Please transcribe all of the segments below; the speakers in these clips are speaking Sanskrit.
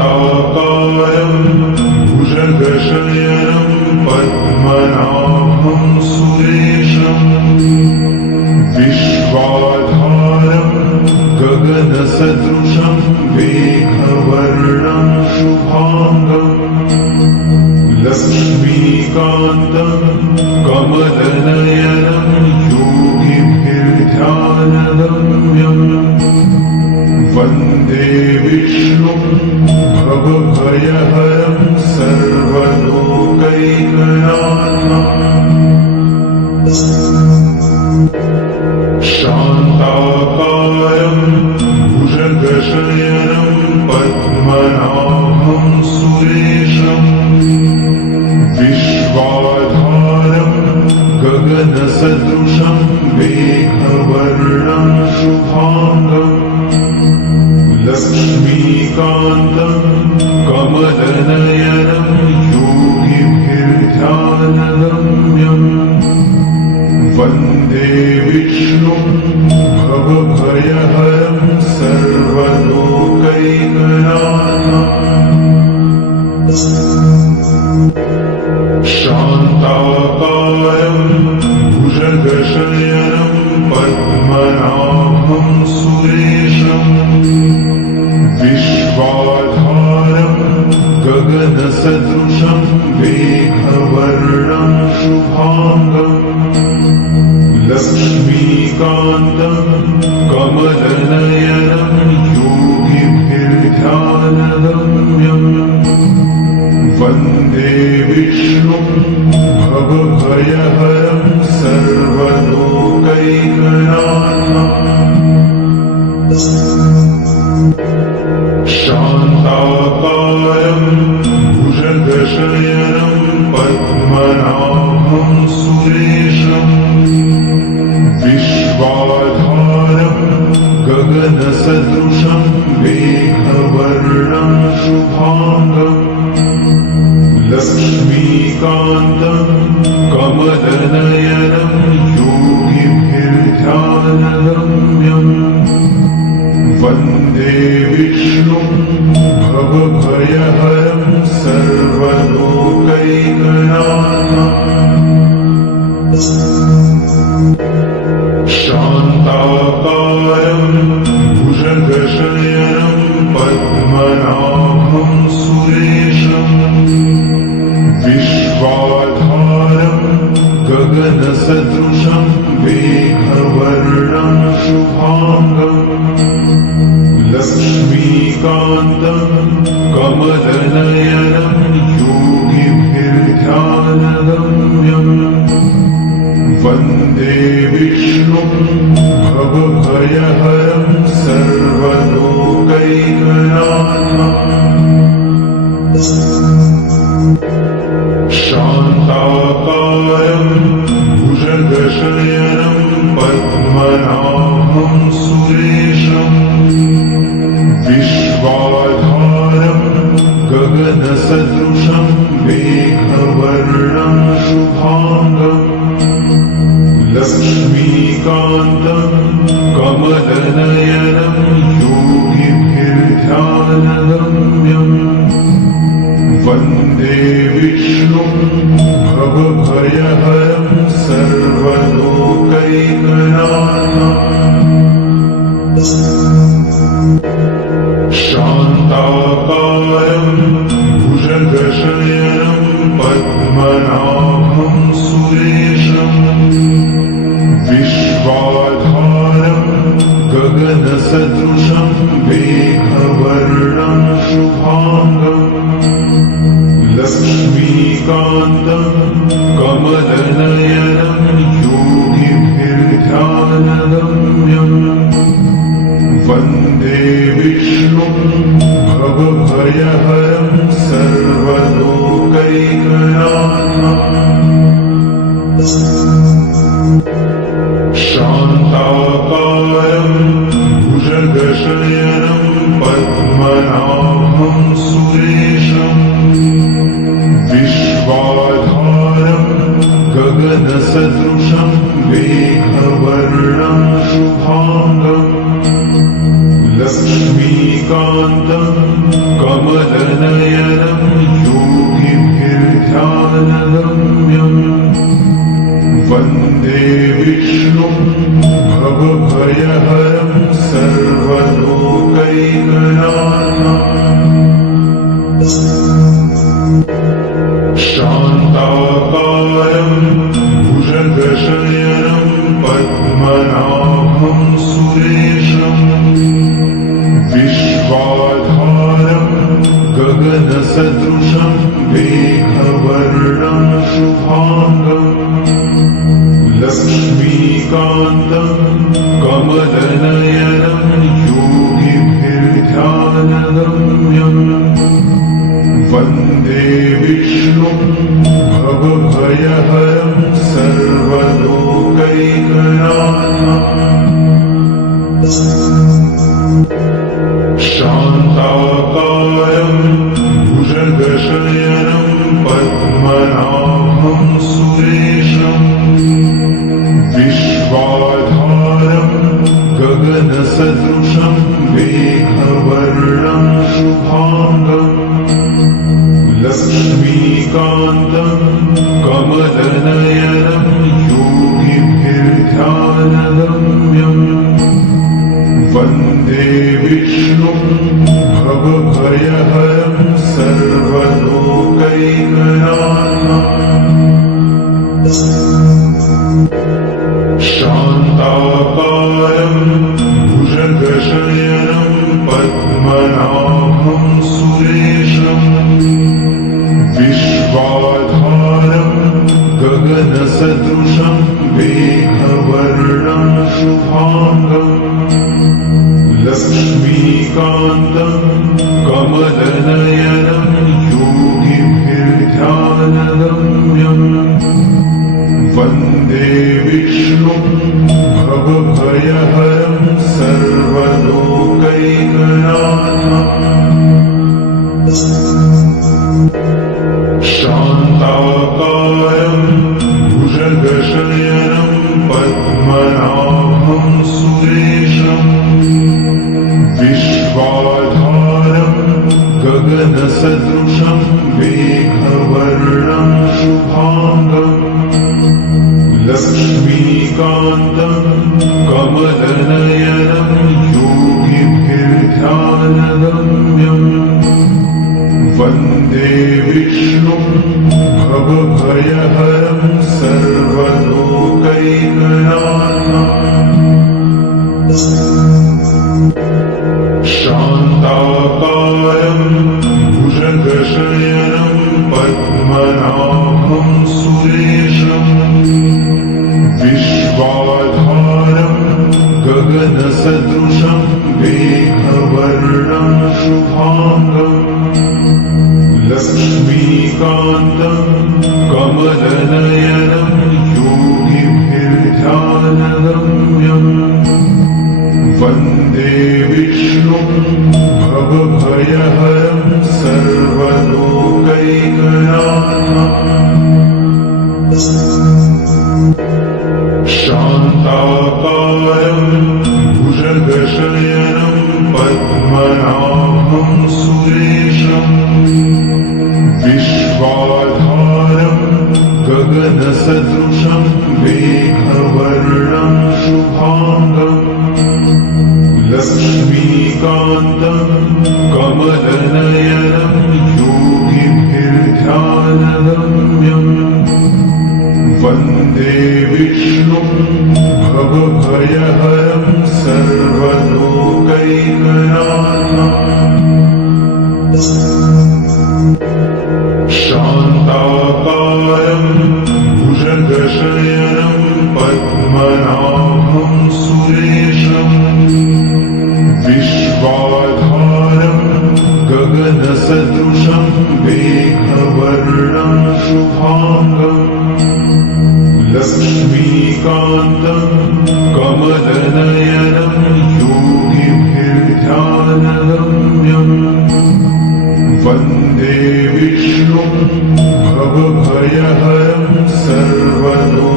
शान्ताकारं भुजगशयनं पद्मनाभं सुरेशं विश्वाधारं गगनसदृशं मेघवर्णं शुभाङ्गम् लक्ष्मीकान्तं कमलनयनं योगिभिर्ध्यानगम्यम् वन्दे विष्णुं भवभयहरं सर्वलोकैकनाथम् शान्ताकारं भुजगशयनं पद्मनाभं सुरेशं विश्वाधारं गगनसदृशं मेघवर्णं शुभाङ्गम् लक्ष्मीकान्तं कमलनयनं योगिभिर्ध्यानगम्यम् वन्दे विष्णुं भवभयहरं सर्वलोकैकनाथम् शान्ताकारं भुजगशयनं पद्मनाभं सुरेशं विश्वाधारं गगनसदृशं मेघवर्णं शुभाङ्गम् लक्ष्मीकान्तं कमलनयनं योगिभिर्ध्यानगम्यम् वन्दे विष्णुं भवभयहरं सर्वलोकैकनाथम् शान्ताकारं भुजगशयनं पद्मनाभं सुरेशं विश्वाधारं गगनसदृशं मेघवर्णं शुभाङ्गम् लक्ष्मीकान्तं कमलनयनं योगिभिर्ध्यानगम्यम् वन्दे विष्णुं भवभयहरं सर्वलोकैकनाथम् शान्ताकारं भुजगशयनं पद्मनाभं सुरेशं विश्वाधारं गगनसदृशं मेघवर्णं शुभाङ्गम् लक्ष्मीकान्तं कमलनयनं योगिभिर्ध्यानगम्यम् वन्दे विष्णुं भवभयहरं सर्वलोकैकनाथम् शान्ताकारं भुजगशयनं पद्मनाभं सुरेशं विश्वाधारं गगनसदृशं मेघवर्णं शुभाङ्गम् लक्ष्मीकान्तं कमलनयनं योगिभिर्ध्यानगम्यम् वन्दे विष्णुं भवभयहरं सर्वलोकैकनाथम् शान्ताकारं भुजगशयनं पद्मनाभं सुरेशं विश्वाधारं गगनसदृशं मेघवर्णं शुभाङ्गम् लक्ष्मीकान्तं कमलनयनं योगिभिर्ध्यानगम्यम् वन्दे विष्णुं भवभयहरं सर्वलोकैकनाथम् शान्ताकारं भुजगशयनं पद्मनाभं सुरेशं विश्वाधारं गगनसदृशं मेघवर्णं शुभाङ्गम् लक्ष्मी लक्ष्मीकान्तं कमलनयनं योगिभिर्ध्यानगम्यम् वन्दे विष्णुं भवभयहरं सर्वलोकैकनाथम् शान्ताकारं भुजगशयनं पद्मनाभं सुरेशम् विश्वाधारं गगनसदृशं मेघवर्णं शुभाङ्गम् लक्ष्मीकान्तं कमलनयनं योगिभिर्ध्यानगम्यम् वन्दे विष्णुं भवभयहरं सर्वलोकैकनाथम् शान्ताकारं भुजगशयनं पद्मनाभं सुरेशम् विश्वाधारं गगनसदृशं मेघवर्णं शुभाङ्गम् लक्ष्मीकान्तं कमलनयनं योगिभिर्ध्यानगम्यम् वन्दे विष्णुं भवभयहरं सर्वलोकैकनाथम् शान्ताकारं भुजगशयनं पद्मनाभं सुरेशम् विश्वाधारं गगनसदृशं मेघवर्णं शुभाङ्गम् लक्ष्मीकान्तं कमलनयनं योगिभिर्ध्यानगम्यम् वन्दे विष्णुं भवभयहरं सर्वलोकैकनाथम् शान्ताकारं भुजगशयनं पद्मनाभं सुरेशम् विश्वाधारं गगनसदृशं मेघवर्णं शुभाङ्गम् लक्ष्मीकान्तं कमलनयनं योगिभिर्ध्यानगम्यम् वन्दे विष्णुं भवभयहरं सर्वलोकैकनाथम् शान्ताकारं भुजगशयनं पद्मनाभं सुरेशम् विश्वाधारं गगनसदृशं मेघवर्णं शुभाङ्गम् लक्ष्मीकान्तं कमलनयनं योगिभिर्ध्यानगम्यम् वन्दे विष्णुं भवभयहरं सर्वलोकैकनाथम् शान्ताकारं भुजगशयनं पद्मनाभं सुरेशम् विश्वाधारं गगनसदृशं मेघवर्णं शुभाङ्गम् लक्ष्मीकान्तं कमलनयनं योगिभिर्ध्यानगम्यम् वन्दे विष्णुं भवभयहरं सर्वलोकैकनाथम् शान्ताकारं भुजगशयनं पद्मनाभं सुरेशम् विश्वाधारं गगनसदृशं मेघवर्णं शुभाङ्गम् लक्ष्मीकान्तं कमलनयनं योगिभिर्ध्यानगम्यम् वन्दे विष्णुं भवभयहरं सर्वलोकैकनाथम्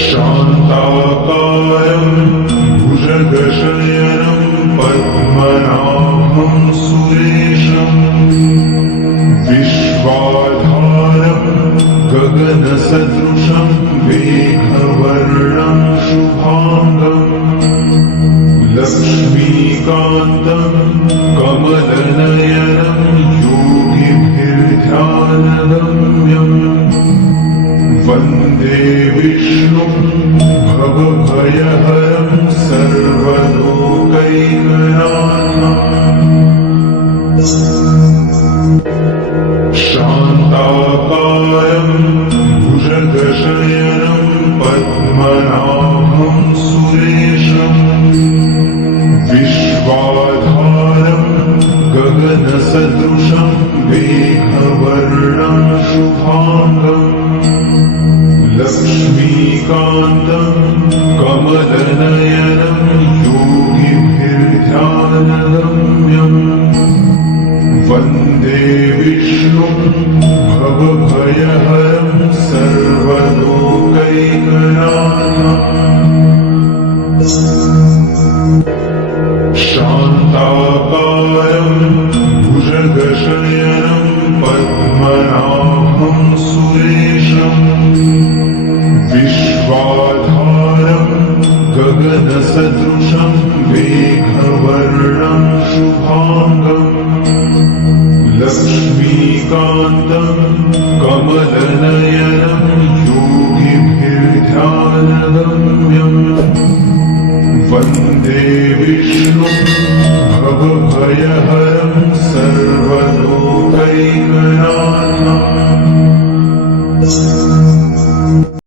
शान्ताकारं शुभांगम् लक्ष्मीकान्तं कमलनयनं योगिभिर्ध्यानगम्यम् वन्दे विष्णुं भवभयहरं सर्वलोकैकनाथम् शान्ताकारं भुजगशयनं पद्मनाभं सुरेशम् विश्वाधारं गगनसदृशं मेघवर्णं शुभांगम् लक्ष्मीकान्तं कमलनयनं योगिभिर्ध्यानगम्यम् वन्दे विष्णुं भवभयहरं सर्वलोकैकनाथम् शान्ताकारं भुजगशयनं पद्मनाभं सुरेशम् विश्वाधारं गगनसदृशं मेघवर्णं शुभांगम् लक्ष्मीकान्तं कमलनयनं